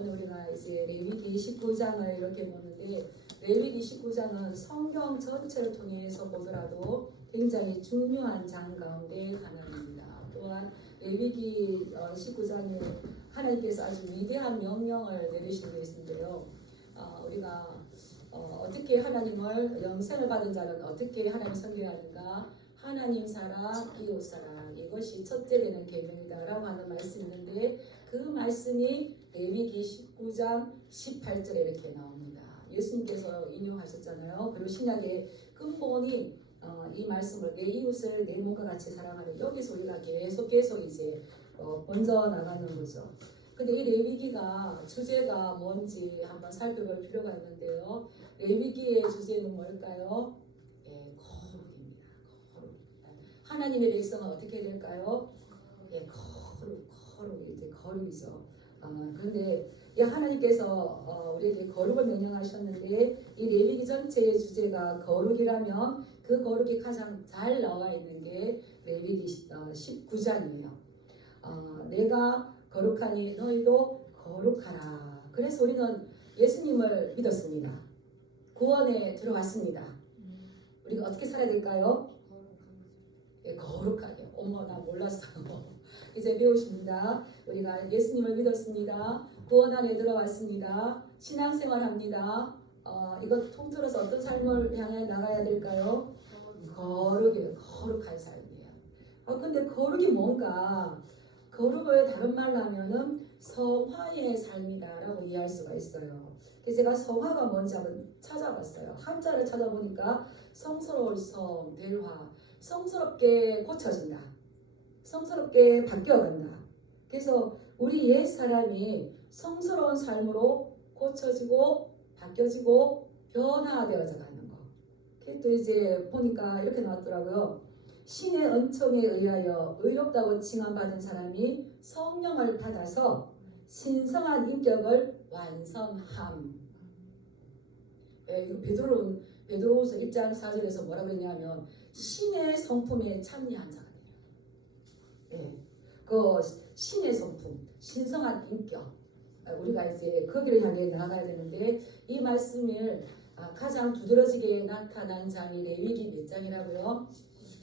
오늘 우리가 이제 레위기 19장을 이렇게 보는데 레위기 19장은 성경 전체를 통해서 보더라도 굉장히 중요한 장 가운데 하나입니다. 또한 레위기 19장에 하나님께서 아주 위대한 명령을 내리신 게 있는데요. 우리가 어떻게 하나님을 영생을 받은 자는 어떻게 하나님 섬겨야 하는가? 하나님 사랑, 이웃 사랑, 이것이 첫째 되는 계명이다라고 하는 말씀이 있는데 그 말씀이 레위기 19장 18절에 이렇게 나옵니다. 예수님께서 인용하셨잖아요. 그리고 신약의 근본이 이 말씀을 내 이웃을 내 몸과 같이 사랑하는 여기서 우리가 계속 이제 번져 나가는 거죠. 근데 이 레위기가 주제가 뭔지 한번 살펴볼 필요가 있는데요. 레위기의 주제는 뭘까요? 예, 거룩입니다. 거룩. 하나님의 백성은 어떻게 될까요? 예, 거룩 이제 거룩이죠. 그런데 하나님께서 우리에게 거룩을 명령하셨는데 이 레위기 전체의 주제가 거룩이라면 그 거룩이 가장 잘 나와 있는 게 레위기 19장이에요. 내가 거룩하니 너희도 거룩하라. 그래서 우리는 예수님을 믿었습니다. 구원에 들어갔습니다. 우리가 어떻게 살아야 될까요? 예, 거룩하게. 어머 나 몰랐어요. 이제 배우십니다. 우리가 예수님을 믿었습니다. 구원 안에 들어왔습니다. 신앙생활합니다. 이거 통틀어서 어떤 삶을 향해 나가야 될까요? 거룩이에요. 거룩한 삶이에요. 근데 거룩이 뭔가? 거룩을 다른 말로 하면은 성화의 삶이다라고 이해할 수가 있어요. 그래서 제가 성화가 뭔지 한번 찾아봤어요. 한자를 찾아보니까 성스러울 성, 델화, 성스럽게 고쳐진다. 성스럽게 바뀌어간다. 그래서 우리 옛 사람이 성스러운 삶으로 고쳐지고 바뀌어지고 변화되어져 가는 거. 또 이제 보니까 이렇게 나왔더라고요. 신의 은총에 의하여 의롭다고 칭함받은 사람이 성령을 받아서 신성한 인격을 완성함. 이거 베드로후서 1장 4절에서 뭐라고 했냐면 신의 성품에 참여한 자가 돼요. 그 신의 성품, 신성한 인격. 우리가 이제 거기를 향해 나아가야 되는데 이 말씀을 가장 두드러지게 나타난 장이 레위기 몇 장이라고요?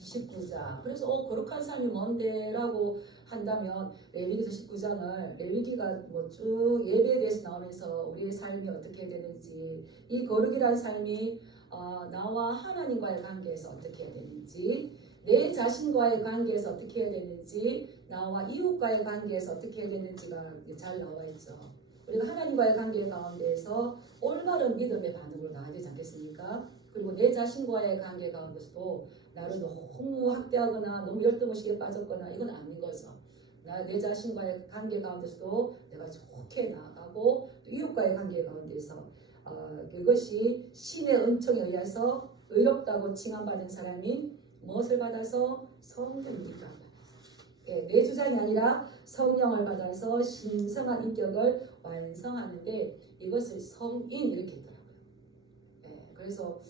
19장. 그래서 거룩한 삶이 뭔데? 라고 한다면 레위기서 19장을 레위기가 뭐 쭉 예배에 대해서 나오면서 우리의 삶이 어떻게 되는지 이 거룩이란 삶이 나와 하나님과의 관계에서 어떻게 해야 되는지 내 자신과의 관계에서 어떻게 해야 되는지 나와 이웃과의 관계에서 어떻게 해야 되는지가 잘 나와 있죠. 우리가 하나님과의 관계 가운데에서 올바른 믿음의 반응으로 나아야 되지 않겠습니까? 그리고 내 자신과의 관계 가운데서도 나를 너무 학대하거나 너무 열등의식에 빠졌거나 이건 아닌 거죠. 내 자신과의 관계 가운데서도 내가 좋게 나아가고 또 이웃과의 관계 가운데서 그것이 신의 은총에 의해서 의롭다고 칭함받은 사람이 무엇을 받아서 성령을 받아서 내 주장이 아니라 성령을 받아서 신성한 인격을 완성하는데 이것을 성인 이렇게 했더라고요. 그래서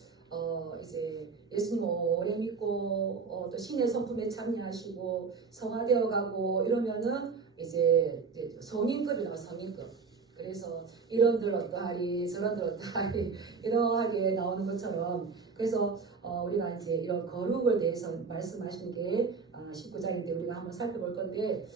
이제 예수님 오래 믿고 또 신의 성품에 참여하시고 성화되어 가고 이러면은 이제 성인급이라고 성인급. 그래서 이런들 어떠하리 저런들 어떠하리 이러하게 나오는 것처럼 그래서 우리가 이제 이런 거룩을 대해서 말씀하시는 게 19장인데 우리가 한번 살펴볼 건데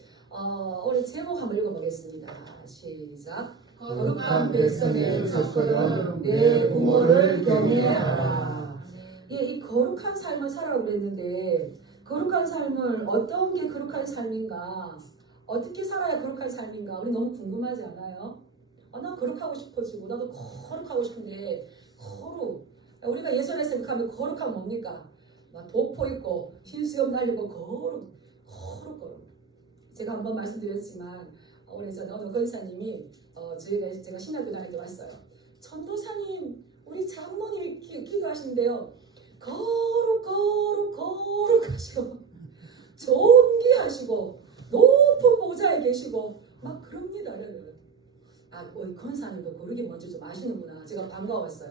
오늘 제목 한번 읽어보겠습니다. 시작. 거룩한 백성의 첫걸음 내 부모를 경외하라. 이 거룩한 삶을 살아오고 그랬는데 거룩한 삶은 어떤 게 거룩한 삶인가? 어떻게 살아야 거룩한 삶인가? 우리 너무 궁금하지 않아요? 난 거룩하고 싶어지고 나도 거룩하고 싶은데 거룩 우리가 예전에 생각하면 거룩하면 뭡니까? 막 도포 있고 흰수염 날리고 거룩 제가 한번 말씀드렸지만 오늘 어느 권사님이 제가 신학교 다닐 때 왔어요. 전도사님 우리 장모님이 기도하시는데요. 거룩 하시고 존귀하시고 높은 보좌에 계시고 막 그럽니다. 우리 권사님도 거룩이 뭔지 좀 아시는구나. 제가 반가웠어요.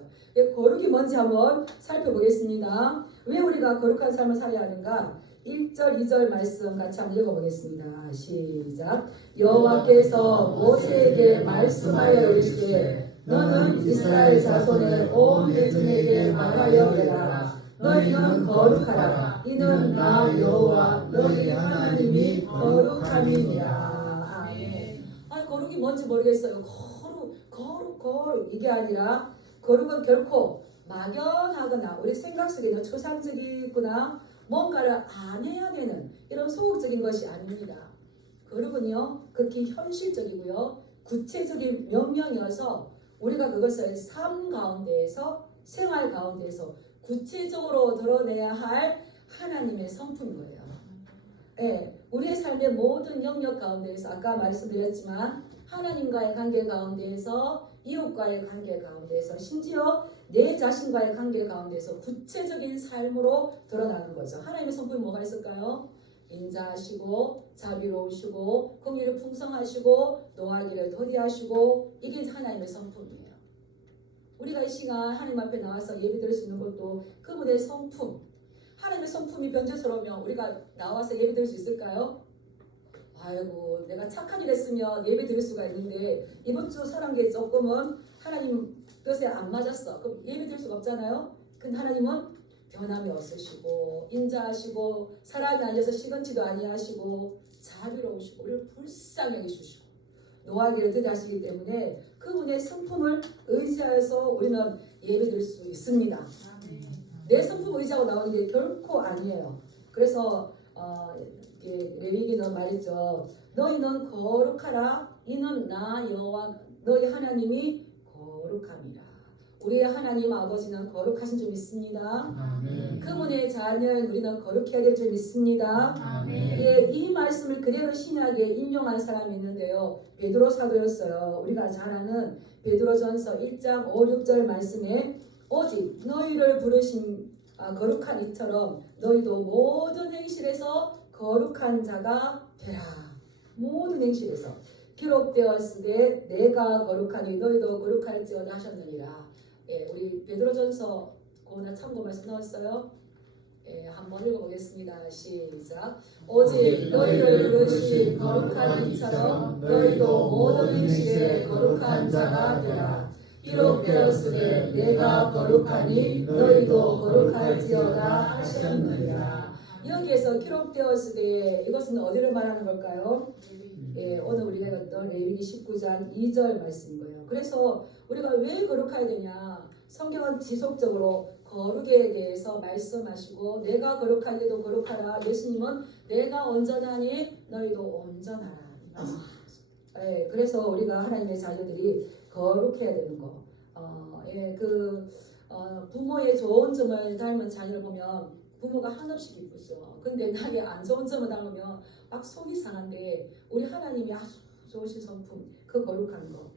거룩이 뭔지 한번 살펴보겠습니다. 왜 우리가 거룩한 삶을 살아야 하는가? 1절 2절 말씀 같이 한번 읽어보겠습니다. 시작. 여호와께서 모세에게 말씀하여 이르시되 너는 이스라엘 자손의 온 회중에게 말하여 이르라. 너희는 거룩하라. 이는 나 여호와 너희 하나님이 거룩함이니라. 아멘. 거룩이 뭔지 모르겠어요. 거룩 이게 아니라 거룩은 결코 막연하거나 우리 생각 속에는 초상적이거나 뭔가를 안 해야 되는 이런 소극적인 것이 아닙니다. 거룩은요 극히 현실적이고요 구체적인 명령이어서 우리가 그것을 삶 가운데에서 생활 가운데에서 구체적으로 드러내야 할 하나님의 성품인 거예요. 네, 우리의 삶의 모든 영역 가운데에서 아까 말씀드렸지만 하나님과의 관계 가운데에서 이웃과의 관계 가운데에서 심지어 내 자신과의 관계 가운데서 구체적인 삶으로 드러나는 거죠. 하나님의 성품이 뭐가 있을까요? 인자하시고 자비로우시고 공의를 풍성하시고 노하기를 더디하시고 이게 하나님의 성품이에요. 우리가 이 시간 하나님 앞에 나와서 예배드릴 수 있는 것도 그분의 성품, 하나님의 성품이 변제스러우면 우리가 나와서 예배드릴 수 있을까요? 아이고 내가 착한 일 했으면 예배 드릴 수가 있는데 이번 주 설한 게 조금은 하나님 뜻에 안 맞았어. 그럼 예배 드릴 수가 없잖아요. 근데 하나님은 변함이 없으시고 인자하시고 사랑이 아니어서 시건치도 아니하시고 자비로우시고 우리를 불쌍히 여기시고 노하기를 더디하시기 때문에 그분의 성품을 의지하여서 우리는 예배 드릴 수 있습니다. 내 성품 의지하고 나오는 게 결코 아니에요. 그래서 레위기는 말했죠. 너희는 거룩하라. 이는 나 여호와 너희 하나님이 거룩함이라. 우리의 하나님 아버지는 거룩하신 줄 믿습니다. 아멘. 그분의 자녀는 우리는 거룩해야 될 줄 믿습니다. 아멘. 예, 이 말씀을 그대로 신약에 인용한 사람이 있는데요. 베드로 사도였어요. 우리가 잘 아는 베드로전서 1장 5, 6절 말씀에 오직 너희를 부르신 거룩한 이처럼 너희도 모든 행실에서 거룩한 자가 되라. 모든 행실에서 기록되었으되 내가 거룩하니 너희도 거룩할지어다 하셨느니라. 예, 우리 베드로전서 고나 참고 말씀 넣었어요. 예, 한번 읽어보겠습니다. 시작. 오직 너희를 부르신 거룩한 이처럼 너희도 모든 행실에 거룩한 자가 되라. 기록되었으되 내가 거룩하니 너희도 거룩할지어다 하셨느니라. 여기에서 기록되었으되 이것은 어디를 말하는 걸까요? 예, 오늘 우리가 읽었던 레위기 19장 2절 말씀인 거예요. 그래서 우리가 왜 거룩해야 되냐? 성경은 지속적으로 거룩에 대해서 말씀하시고 내가 거룩하니도 거룩하라. 예수님은 내가 온전하니 너희도 온전하라. 예, 그래서 우리가 하나님의 자녀들이 거룩해야 되는 거. 부모의 좋은 점을 닮은 자녀를 보면 부모가 한없이 기쁘죠. 근데 나의 안 좋은 점을 닮으면 막 속이 상한데 우리 하나님이 아주 좋으신 성품, 그 거룩한 거.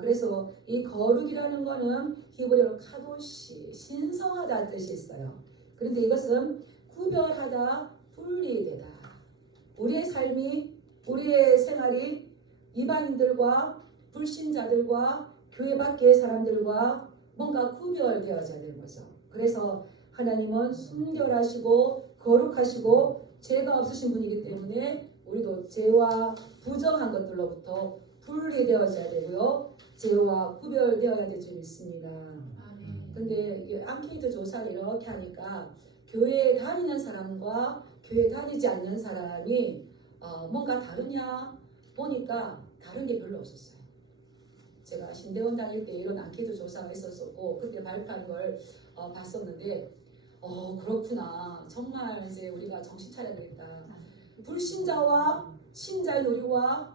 그래서 이 거룩이라는 거는 히브리어로 카도시, 신성하다 뜻이 있어요. 그런데 이것은 구별하다, 분리되다. 우리의 삶이, 우리의 생활이 이방인들과 불신자들과 교회 밖의 사람들과 뭔가 구별되어져야 되는 거죠. 그래서 하나님은 순결하시고 거룩하시고 죄가 없으신 분이기 때문에 우리도 죄와 부정한 것들로부터 분리되어져야 되고요. 죄와 구별되어야 될 줄 믿습니다. 근데 앙케이트 조사를 이렇게 하니까 교회에 다니는 사람과 교회에 다니지 않는 사람이 뭔가 다르냐 보니까 다른 게 별로 없었어요. 제가 신대원 다닐 때 이런 앙케이트 조사가 있었고 그때 발표한 걸 봤었는데 그렇구나. 정말 이제 우리가 정신 차려야 되겠다. 불신자와 신자의 노리와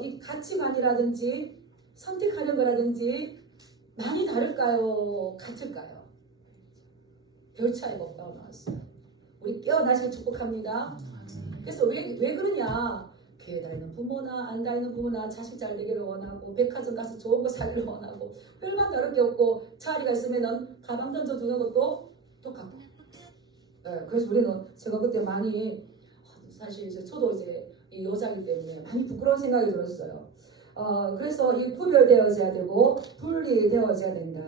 이 가치관이라든지 선택하는 거라든지 많이 다를까요? 같을까요? 별 차이가 없다고 나왔어요. 우리 깨어나시길 축복합니다. 그래서 왜 그러냐? 교회 다니는 부모나 안 다니는 부모나 자식 잘 되기를 원하고 백화점 가서 좋은 거 사기를 원하고 별반 다를 게 없고 자리가 있으면은 가방 던져 두는 것도 똑같고. 네, 그래서 우리는 제가 그때 많이 사실 이제 저도 이제 이 여자이기 때문에 많이 부끄러운 생각이 들었어요. 그래서 이 구별되어져야 되고 분리되어져야 된다.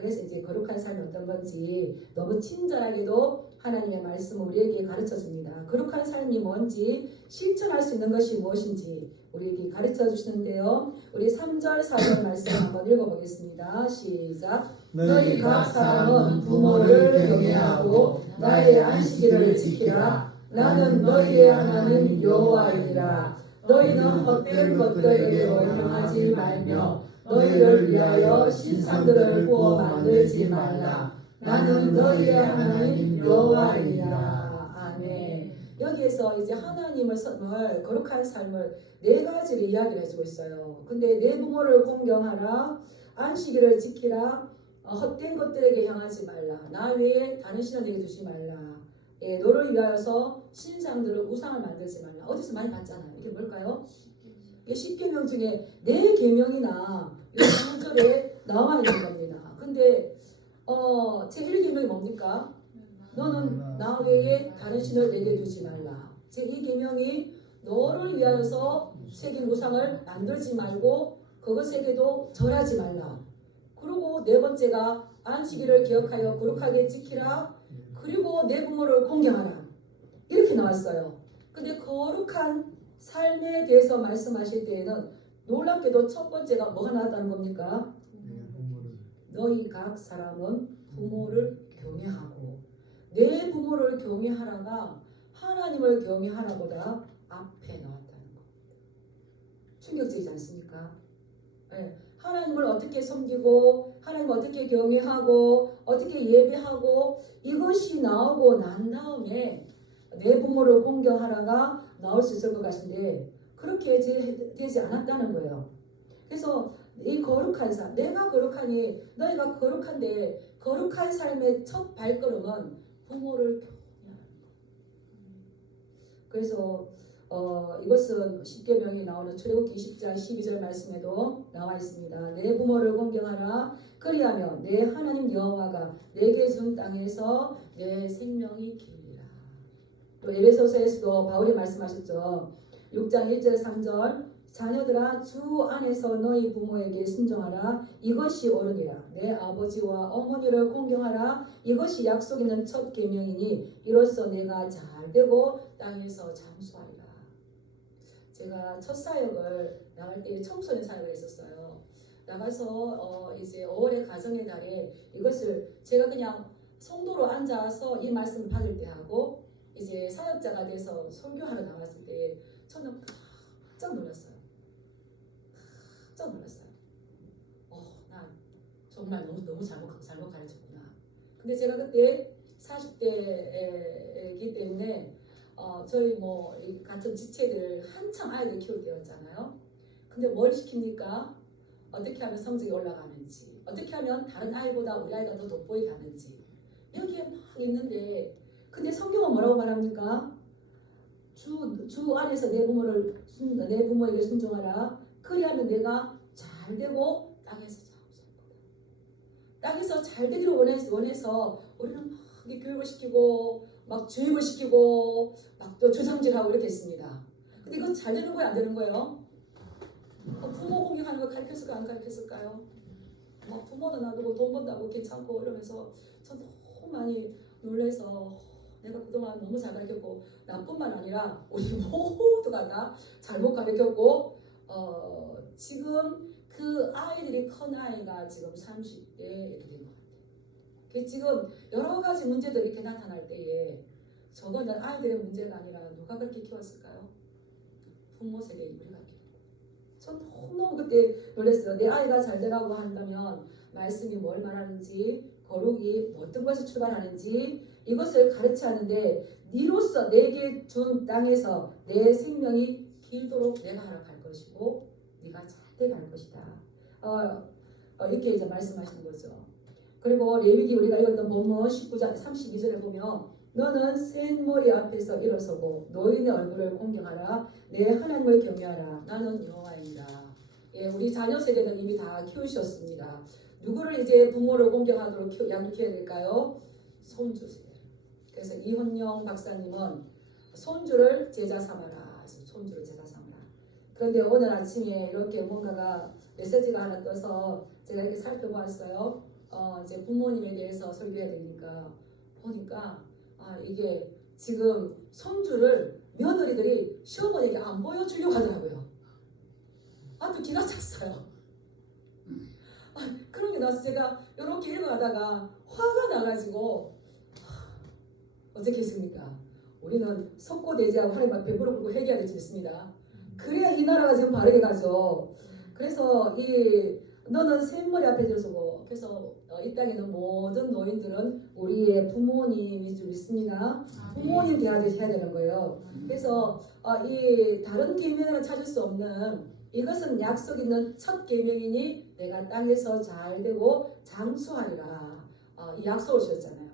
그래서 이제 거룩한 삶이 어떤 건지 너무 친절하게도 하나님의 말씀을 우리에게 가르쳐 줍니다. 거룩한 삶이 뭔지 실천할 수 있는 것이 무엇인지 우리에게 가르쳐 주시는데요. 우리 3절 4절 말씀 한번 읽어보겠습니다. 시작. 너희 각 사람은 부모를 경외하고 나의 안식일을 지키라. 나는 너희의 하나님 여호와이니라. 너희는 헛된 것들에게로 행하지 말며 너희를 위하여 신상들을 구워 만들지 말라. 나는 너희의 하나님 여호와이니라. 아멘. 여기에서 이제 하나님의 선물, 거룩한 삶을 네 가지를 이야기를 해주고 있어요. 근데 내 부모를 공경하라, 안식일을 지키라, 헛된 것들에게 향하지 말라, 나 외에 다른 신을 내게 두지 말라, 예, 너를 위하여서 신상들을 우상을 만들지 말라. 어디서 많이 봤잖아요. 이게 뭘까요? 이게 10계명 중에 4계명이나 이 3절에 나와 있는 겁니다. 근데 제 1계명이 뭡니까? 너는 나 외에 다른 신을 내게 두지 말라. 제 2계명이 너를 위하여서 새긴 우상을 만들지 말고 그것에게도 절하지 말라. 그리고 네 번째가 안식일을 기억하여 거룩하게 지키라. 그리고 내 부모를 공경하라. 이렇게 나왔어요. 근데 거룩한 삶에 대해서 말씀하실 때에는 놀랍게도 첫 번째가 뭐가 나왔다는 겁니까? 너희 각 사람은 부모를 경외하고, 내 부모를 경외하라가 하나님을 경외하라보다 앞에 나왔다는 겁니다. 충격적이지 않습니까? 네. 하나님을 어떻게 섬기고 하나님을 어떻게 경외하고 어떻게 예배하고 이것이 나오고 난 다음에 내 부모를 공경하라가 나올 수 있을 것 같은데 그렇게 되지 않았다는 거예요. 그래서 이 거룩한 삶, 내가 거룩하니 너희가 거룩한데 거룩한 삶의 첫 발걸음은 부모를 경외하는 거예요. 그래서 이것은 10계명이 나오는 출애굽기 20장 12절 말씀에도 나와 있습니다. 내 부모를 공경하라. 그리하면 내 하나님 여호와가 내게 준 땅에서 내 생명이 길리라. 또 에베소서에서도 바울이 말씀하셨죠. 6장 1절 3절 자녀들아 주 안에서 너희 부모에게 순종하라. 이것이 옳으니라. 내 아버지와 어머니를 공경하라. 이것이 약속 있는 첫 계명이니 이로써 내가 잘되고 땅에서 장수하리라. 제가 첫 사역을 나갈 때 청소년 사역을 했었어요. 나가서 이제 5월의 가정의 달에 이것을 제가 그냥 성도로 앉아서 이 말씀을 받을 때 하고 이제 사역자가 돼서 설교하러 나갔을 때 저는 깜짝 놀랐어요. 깜짝 놀랐어요. 나 정말 너무 잘못 가르쳤구나. 근데 제가 그때 40대이기 때문에 저희 이 같은 지체들 한창 아이들 키울 때였잖아요. 근데 뭘 시킵니까? 어떻게 하면 성적이 올라가는지, 어떻게 하면 다른 아이보다 우리 아이가 더 돋보이 가는지 여기에 막 있는데 근데 성경은 뭐라고 말합니까? 주 안에서 내 부모에게 순종하라. 그리하면 내가 잘되고 땅에서 장수할 거다. 땅에서 잘되기를 원해서 우리는 막 교육을 시키고 막 주입을 시키고 막 또 주장질하고 이렇게 했습니다. 근데 이건 잘 되는 거예요, 안 되는 거예요? 부모 공경하는 거 가르쳤을까 안 가르쳤을까요? 부모는 놔두고 돈 번다고 괜찮고 이러면서 저 너무 많이 놀래서 내가 그동안 너무 잘 가르쳤고 나뿐만 아니라 우리 모두가 다 잘못 가르쳤고 지금 그 아이들이 큰 아이가 지금 30대 이렇게 된 것 같아요. 지금 여러 가지 문제들이 이렇게 나타날 때에 저거는 아이들의 문제가 아니라 누가 그렇게 키웠을까요? 부모 세대인 우리가 키웠어요. 전 너무너무 그때 놀랐어요. 내 아이가 잘 되라고 한다면 말씀이 뭘 말하는지 거룩이 어떤 것이 출발하는지 이것을 가르치는데 니로서 내게 준 땅에서 내 생명이 길도록 내가 허락할 것이고 네가 잘되게 할 것이다. 이렇게 이제 말씀하시는 거죠. 그리고 레위기 우리가 읽었던 본문 19장 32절에 보면 너는 센 머리 앞에서 일어서고 노인의 얼굴을 공경하라. 내 하나님을 경외하라. 나는 여호와이다. 예, 우리 자녀 세대는 이미 다 키우셨습니다. 누구를 이제 부모를 공경하도록 양육해야 될까요? 손주 세대. 그래서 이훈영 박사님은 손주를 제자 삼아라. 손주를 제자 삼아라. 그런데 오늘 아침에 이렇게 뭔가가 메시지가 하나 떠서 제가 이렇게 살펴보았어요. 이제 부모님에 대해서 설교해야 되니까 보니까 이게 지금 손주를 며느리들이 시어머니에게 안 보여주려고 하더라고요. 또 기가 찼어요. 그런 게 나서 제가 이렇게 읽어가다가 화가 나가지고 어떻게 했습니까? 우리는 석고대지하고 하나님 앞에 무릎 꿇고 회개해야 될지 믿습니다. 그래야 이 나라가 지금 바르게 가죠. 그래서 너는 샘머리 앞에 들어서고, 그래서 이 땅에 있는 모든 노인들은 우리의 부모님인 줄 믿습니다. 부모님 대하듯이 해야 되는 거예요. 그래서 이 다른 계명에는 찾을 수 없는, 이것은 약속 있는 첫 계명이니 내가 땅에서 잘 되고 장수하리라, 이 약속을 주셨잖아요.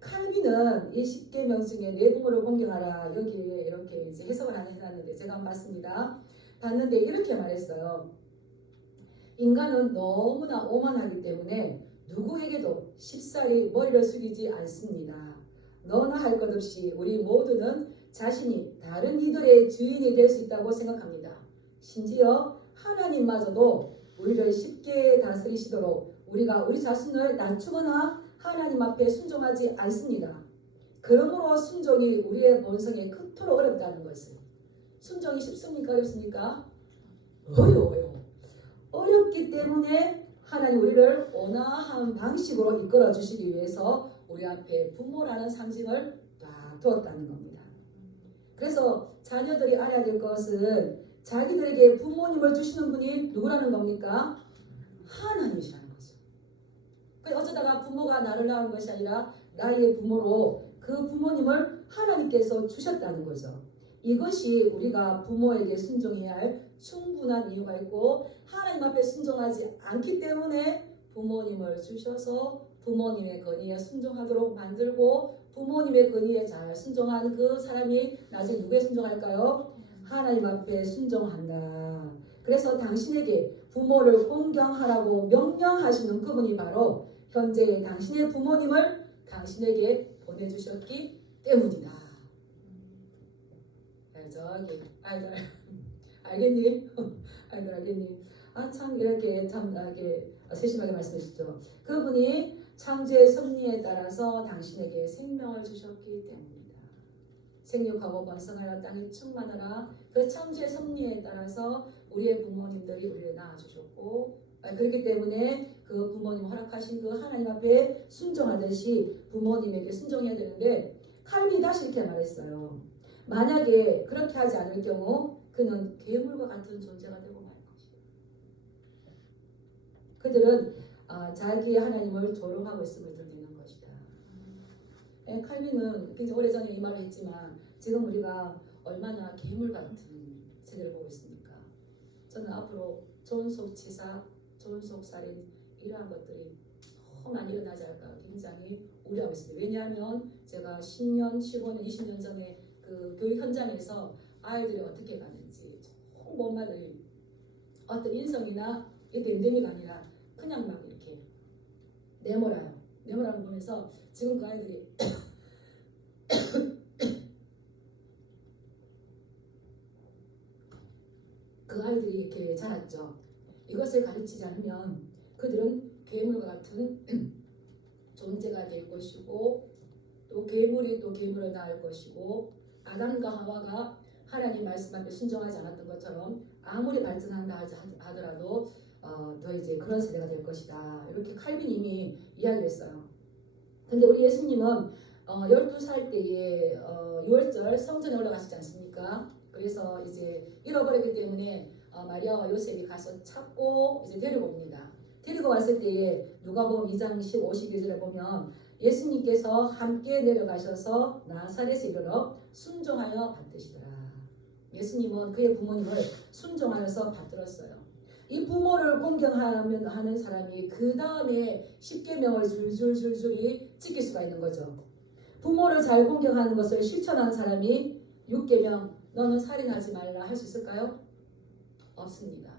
칼빈은 이 10계명 중에 내 부모를 공경하라, 여기에 이렇게 이제 해석을 하나 해놨는데 제가 한번 봤는데 이렇게 말했어요. 인간은 너무나 오만하기 때문에 누구에게도 쉽사리 머리를 숙이지 않습니다. 너나 할 것 없이 우리 모두는 자신이 다른 이들의 주인이 될 수 있다고 생각합니다. 심지어 하나님마저도 우리를 쉽게 다스리시도록 우리가 우리 자신을 낮추거나 하나님 앞에 순종하지 않습니다. 그러므로 순종이 우리의 본성에 그토록 어렵다는 것을. 순종이 쉽습니까? 어렵습니까? 어려워요. 어렵기 때문에 하나님 우리를 온화한 방식으로 이끌어 주시기 위해서 우리 앞에 부모라는 상징을 딱 두었다는 겁니다. 그래서 자녀들이 알아야 될 것은 자기들에게 부모님을 주시는 분이 누구라는 겁니까? 하나님이시라는 거죠. 어쩌다가 부모가 나를 낳은 것이 아니라 나의 부모로 그 부모님을 하나님께서 주셨다는 거죠. 이것이 우리가 부모에게 순종해야 할 충분한 이유가 있고, 하나님 앞에 순종하지 않기 때문에 부모님을 주셔서 부모님의 권위에 순종하도록 만들고, 부모님의 권위에 잘 순종하는 그 사람이 나중에 누구에 순종할까요? 하나님 앞에 순종한다. 그래서 당신에게 부모를 공경하라고 명령하시는 그분이 바로 현재 당신의 부모님을 당신에게 보내주셨기 때문이다. 저기 아이들 알겠니? 아이들 알겠니? 참 이렇게 세심하게 말씀하시죠. 그분이 창조의 섭리에 따라서 당신에게 생명을 주셨기 때문이다. 생육하고 번성하여 땅에 충만하라. 그 창조의 섭리에 따라서 우리의 부모님들이 우리를 낳아주셨고, 그렇기 때문에 그 부모님 허락하신 그 하나님 앞에 순종하듯이 부모님에게 순종해야 되는데, 칼빈이 다시 이렇게 말했어요. 만약에 그렇게 하지 않을 경우 그는 괴물과 같은 존재가 되고 말 것이다. 그들은 자기의 하나님을 조롱하고 있음을 드러내는 것이다. 칼빈은 굉장히 오래전에 이 말을 했지만 지금 우리가 얼마나 괴물 같은 세계를 보고 있습니까? 저는 앞으로 존속치사, 존속살인 이러한 것들이 너무 많이 일어나지 않을까 굉장히 우려하고 있습니다. 왜냐하면 제가 10년, 15년, 20년 전에 그 교육 현장에서 아이들이 어떻게 가는지 정말 엄마들이 어떤 인성이나 댐댐이가 아니라 그냥 막 이렇게 내몰아요. 내몰아는 보면서 지금 그 아이들이 그 아이들이 이렇게 자랐죠. 이것을 가르치지 않으면 그들은 괴물과 같은 존재가 될 것이고, 또 괴물이 또 괴물을 낳을 것이고, 아담과 하와가 하나님 말씀 앞에 순종하지 않았던 것처럼 아무리 발전한다 하더라도 더 이제 그런 세대가 될 것이다. 이렇게 칼빈이 이야기를 했어요. 근데 우리 예수님은 12살 때에 6월절 성전에 올라가시지 않습니까? 그래서 이제 잃어버렸기 때문에 마리아와 요셉이 가서 찾고 이제 데리고 옵니다. 데리고 왔을 때에 누가복음 2장 51절에 보면 예수님께서 함께 내려가셔서 나사렛에 이르러 순종하여 받드시더라. 예수님은 그의 부모님을 순종하여서 받들었어요. 이 부모를 공경하면 하는 사람이 그 다음에 10계명을 줄줄줄줄이 지킬 수가 있는 거죠. 부모를 잘 공경하는 것을 실천하는 사람이 6계명 너는 살인하지 말라 할 수 있을까요? 없습니다.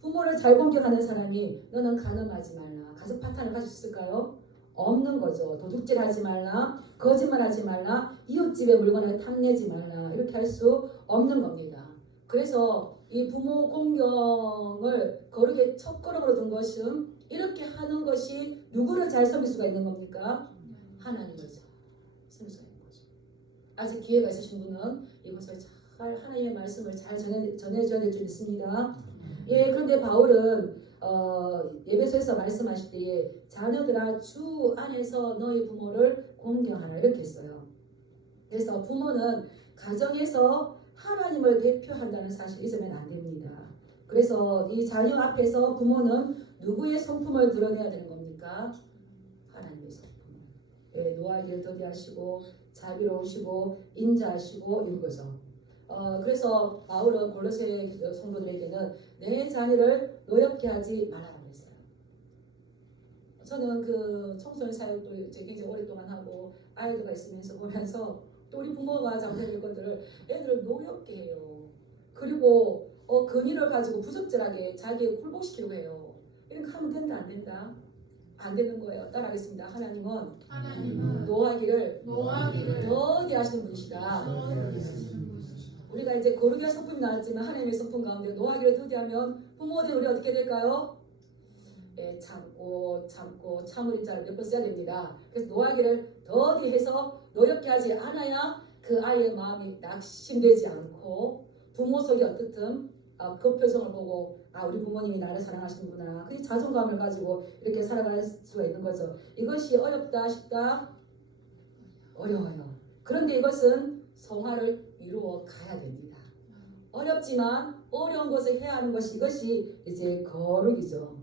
부모를 잘 공경하는 사람이 너는 간음하지 말라, 가족 파탄을 가질 수 있을까요? 없는 거죠. 도둑질하지 말라, 거짓말하지 말라, 이웃집의 물건을 탐내지 말라, 이렇게 할 수 없는 겁니다. 그래서 이 부모 공경을 거룩의 첫걸음으로 둔 것은 이렇게 하는 것이 누구를 잘 섬길 수가 있는 겁니까? 하나님을 잘 섬길 수가 있는 거죠. 아직 기회가 있으신 분은 이것을 잘 하나님의 말씀을 잘 전해줘야 될 줄 믿습니다. 예, 그런데 바울은 에베소에서 말씀하실 때에 자녀들아 주 안에서 너희 부모를 공경하라 이렇게 했어요. 그래서 부모는 가정에서 하나님을 대표한다는 사실 잊으면 안 됩니다. 그래서 이 자녀 앞에서 부모는 누구의 성품을 드러내야 되는 겁니까? 하나님의 성품. 예, 노하기를 더디하시고 자비로우시고 인자하시고 이거죠. 그래서 바울은 골로새 성도들에게는 내 자녀를 노엽게 하지 말아라고 했어요. 저는 그 청소년 사역도 이제 굉장히 오랫동안 하고 아이들과 있으면서 보면서 또 우리 부모가 잘못된 것들을 애들을 노엽게 해요. 그리고 근위를 가지고 부적절하게 자기의 굴복시키려고 해요. 이렇게 하면 된다 안 된다? 안 되는 거예요. 따라하겠습니다. 하나님은 노하기를 더디하시는 분이시다. 우리가 이제 거룩의 성품이 나왔지만 하나님의 성품 가운데 노하기를 더디하면 부모들이 우리 어떻게 될까요? 예, 참을 인자를 몇 번 써야 됩니다. 그래서 노하기를 더디해서 노엽게 하지 않아야 그 아이의 마음이 낙심되지 않고 부모 속에 어떻든 그 표정을 보고 우리 부모님이 나를 사랑하시는구나. 그 자존감을 가지고 이렇게 살아갈 수가 있는 거죠. 이것이 어렵다 싶다? 어려워요. 그런데 이것은 성화를 이루어 가야 됩니다. 어렵지만 어려운 것을 해야 하는 것이 이것이 이제 거룩이죠.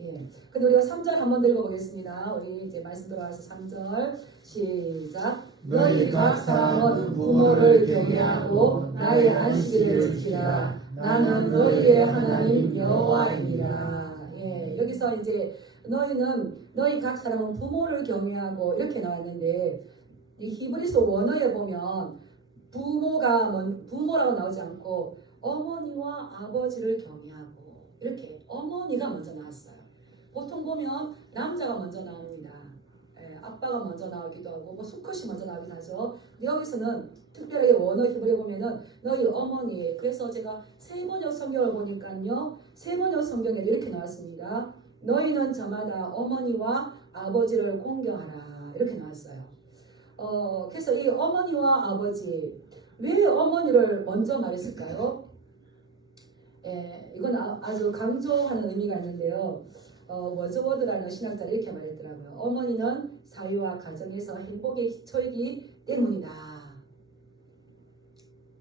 예. 근데 우리가 3절 한번 읽어보겠습니다. 우리 이제 말씀 들어와서 3절 시작. 너희 각 사람은 부모를 경외하고 나의 안식일을 지키라. 나는 너희의 하나님 여호와이니라. 예. 여기서 이제 너희 각 사람은 부모를 경외하고 이렇게 나왔는데 이 히브리서 원어에 보면 부모라고 나오지 않고 어머니와 아버지를 경외하고 이렇게 어머니가 먼저 나왔어요. 보통 보면 남자가 먼저 나옵니다. 예, 아빠가 먼저 나오기도 하고 수컷이 먼저 나오긴 하죠. 여기서는 특별하게 원어 히브리에 보면은 너희 어머니. 그래서 제가 세번역 성경을 보니까요, 세번역 성경에 이렇게 나왔습니다. 너희는 저마다 어머니와 아버지를 공경하라 이렇게 나왔어요. 그래서 이 어머니와 아버지, 왜 어머니를 먼저 말했을까요? 예, 이건 아주 강조하는 의미가 있는데요. 워즈워드라는 신학자가 이렇게 말했더라고요. 어머니는 사회와 가정에서 행복의 기초이기 때문이다.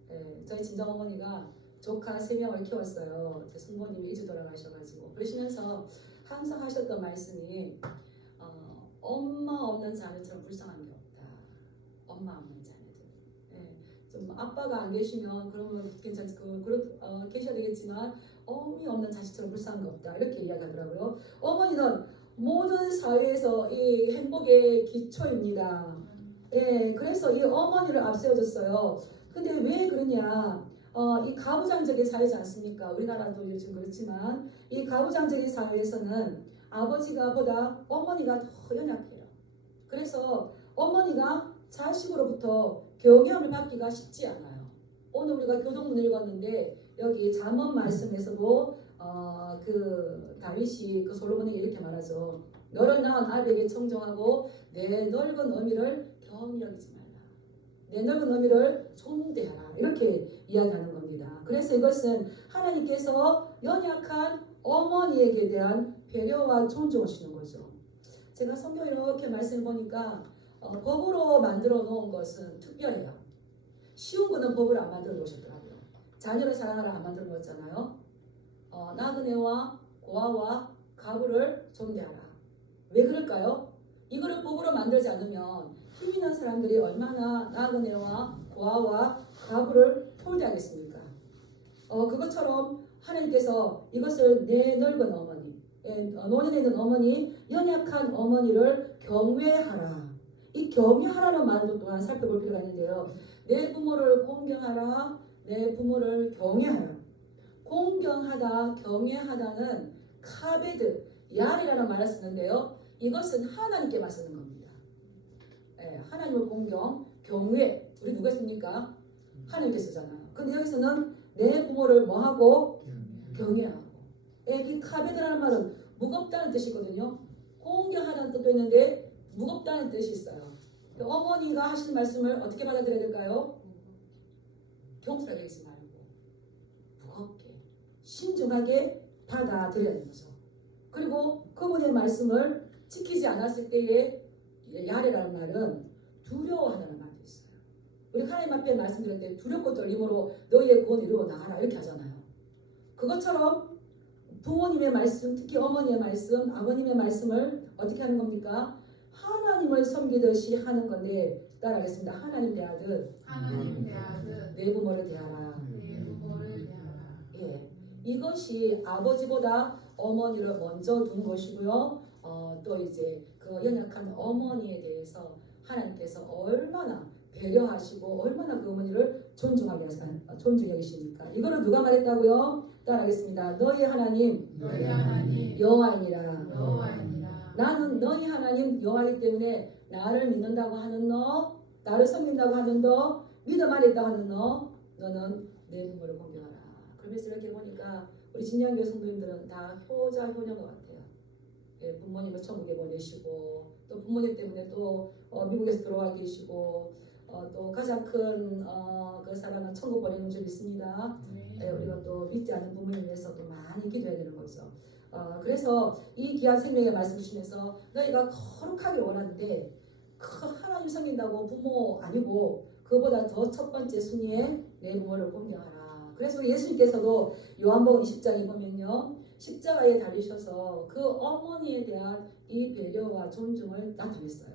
예, 저희 친정어머니가 조카 3명을 키웠어요. 제 숙모님이 일찍 돌아가셔가지고 그러시면서 항상 하셨던 말씀이 엄마 없는 자녀처럼 불쌍한 게 없다. 엄마 없는 자녀들. 예, 좀 아빠가 안 계시면 그러면 계셔야 되겠지만 어머니 없는 자식처럼 불쌍한 게 없다. 이렇게 이야기하더라고요. 어머니는 모든 사회에서 이 행복의 기초입니다. 예, 그래서 이 어머니를 앞세워줬어요. 근데 왜 그러냐? 이 가부장적인 사회지 않습니까? 우리나라도 요즘 그렇지만 이 가부장적인 사회에서는 아버지가 보다 어머니가 더 연약해요. 그래서 어머니가 자식으로부터 경외함을 받기가 쉽지 않아요. 오늘 우리가 교동문을 읽었는데 여기 잠언 말씀에서도 그 다윗이 그 솔로몬에게 이렇게 말하죠. 너를 낳은 아비에게 청정하고 내 늙은 어미를 경히 여기지 말라. 내 늙은 어미를 존대하라. 이렇게 이야기하는 겁니다. 그래서 이것은 하나님께서 연약한 어머니에게 대한 배려와 존중을 주는 거죠. 제가 성경 이렇게 말씀을 보니까 법으로 만들어 놓은 것은 특별해요. 쉬운 거는 법을 안 만들어 놓으셨더라고요. 자녀를 사랑하라 안 만들어 놓았잖아요. 나그네와 고아와 가부를 존대하라. 왜 그럴까요? 이거를 법으로 만들지 않으면 힘 있는 사람들이 얼마나 나그네와 고아와 가부를 홀대하겠습니까? 그것처럼 하나님께서 이것을 내 늙은 어머니, 노년에 있는 어머니, 연약한 어머니를 경외하라. 이 경외하라는 말도 또한 살펴볼 필요가 있는데요. 내 부모를 공경하라, 내 부모를 경외하라. 공경하다, 경외하다는 카베드, 야리라는 말을 쓰는데요. 이것은 하나님께만 쓰는 겁니다. 하나님을 공경, 경외. 우리 누가 씁니까? 하나님께 쓰잖아요. 근데 여기서는 내 부모를 뭐하고? 경외하고. 애기 카베드라는 말은 무겁다는 뜻이거든요. 공경하다는 뜻도 있는데 무겁다는 뜻이 있어요. 어머니가 하시는 말씀을 어떻게 받아들여야 될까요? 경솔하게 하지 말고 무겁게 신중하게 받아들여야 되는 거죠. 그리고 그분의 말씀을 지키지 않았을 때에 야레라는 말은 두려워하다는 말도 있어요. 우리 하나님 앞에 말씀드릴 때 두렵고 떨림으로 너희의 구원을 이루어 나가라 이렇게 하잖아요. 그것처럼 부모님의 말씀, 특히 어머니의 말씀, 아버님의 말씀을 어떻게 하는 겁니까? 하나님을 섬기듯이 하는 건데 따라하겠습니다. 하나님 대하듯 하나님 대하듯 내 부모를 대하라. 내 부모를 대하라. 예, 이것이 아버지보다 어머니를 먼저 둔 것이고요. 또 이제 그 연약한 어머니에 대해서 하나님께서 얼마나 배려하시고 얼마나 그 어머니를 존중하게 존중히 여기십니까? 이거를 누가 말했다고요? 따라하겠습니다. 너희 하나님 너희 하나님 여호와이니라. 여호와이니라. 나는 너희 하나님 여호와이기 때문에 나를 믿는다고 하는 너, 나를 섬긴다고 하는 너, 믿음 안에 있다고 하는 너는 내 부모를 공경하라. 그러면서 이렇게 보니까 우리 진양교회 성도님들은 다 효자 효녀인 것 같아요. 예, 부모님을 천국에 보내시고 또 부모님 때문에 또 미국에서 들어와 계시고 또 가장 큰 그 사랑은 천국 보내는 줄 믿습니다. 예, 우리가 또 믿지 않는 부모님 위해서도 많이 기도해야 되는 거죠. 그래서 이 귀한 생명의 말씀 주시면서 너희가 거룩하게 원하는데 그 하나님 섬긴다고 부모 아니고 그보다 더 첫 번째 순위에 내 부모를 공경하라. 그래서 예수님께서도 요한복음 20장에 보면요. 십자가에 달리셔서 그 어머니에 대한 이 배려와 존중을 나타냈어요.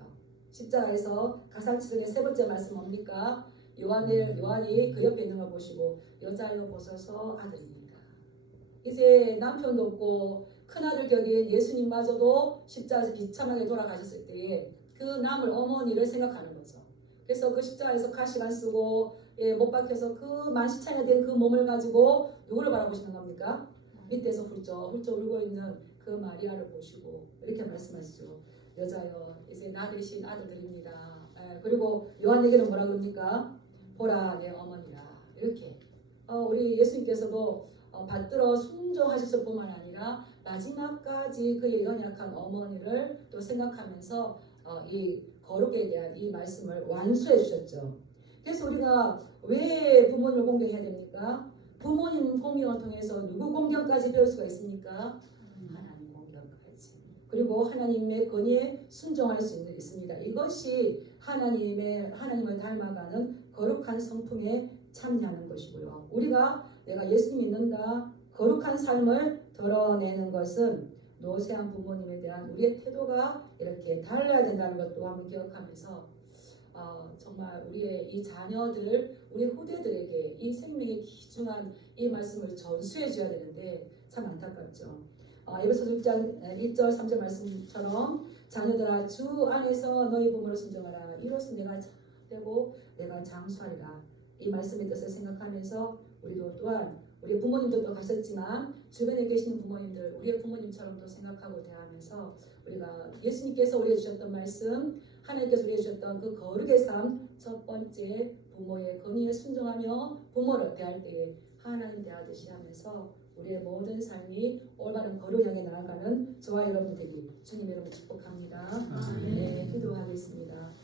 십자가에서 가산치성의 세 번째 말씀 뭡니까? 요한이 그 옆에 있는 걸 보시고 여자여 보소서 아들입니다. 이제 남편도 없고 큰아들 격인 예수님마저도 십자가에서 비참하게 돌아가셨을 때에 그 남을 어머니를 생각하는 거죠. 그래서 그 십자가에서 가시관 쓰고 못 박혀서 그 만시창이 된 그 몸을 가지고 누구를 바라보시는 겁니까? 밑에서 훌쩍 울고 있는 그 마리아를 보시고 이렇게 말씀하시죠. 여자여 이제 나 대신 아들들입니다. 그리고 요한에게는 뭐라 그럽니까? 보라 내 어머니라. 이렇게 우리 예수님께서도 받들어 순종하셨을 뿐만 아니라 마지막까지 그의 연약한 어머니를 또 생각하면서 이 거룩에 대한 이 말씀을 완수해 주셨죠. 그래서 우리가 왜 부모님을 공경해야 됩니까? 부모님 공경을 통해서 누구 공경까지 배울 수가 있습니까? 하나님 공경까지. 그리고 하나님의 권위에 순종할 수 있습니다. 이것이 하나님을 닮아가는 거룩한 성품에 참여하는 것이고요. 우리가 내가 예수님 믿는다, 거룩한 삶을 드러내는 것은 노쇠한 부모님에 대한 우리의 태도가 이렇게 달라야 된다는 것도 한번 기억하면서 정말 우리의 이 자녀들, 우리 후대들에게 이 생명의 귀중한 이 말씀을 전수해 줘야 되는데 참 안타깝죠. 에베소서 6장 1절 3절 말씀처럼 자녀들아 주 안에서 너희 부모를 순종하라. 이로써 내가 되고 내가 장수하리라. 이 말씀의 뜻을 생각하면서 우리도 또한 우리 부모님들도 가셨지만 주변에 계시는 부모님들 우리의 부모님처럼도 생각하고 대하면서 우리가 예수님께서 우리에게 주셨던 말씀 하나님께서 우리에게 주셨던 그 거룩의 삶 첫 번째 부모의 권위에 순종하며 부모를 대할 때에 하나님 대하듯이 하면서 우리의 모든 삶이 올바른 거룩 향해 나아가는 저와 여러분 되기 주님의 이름으로 축복합니다. 네, 기도하겠습니다.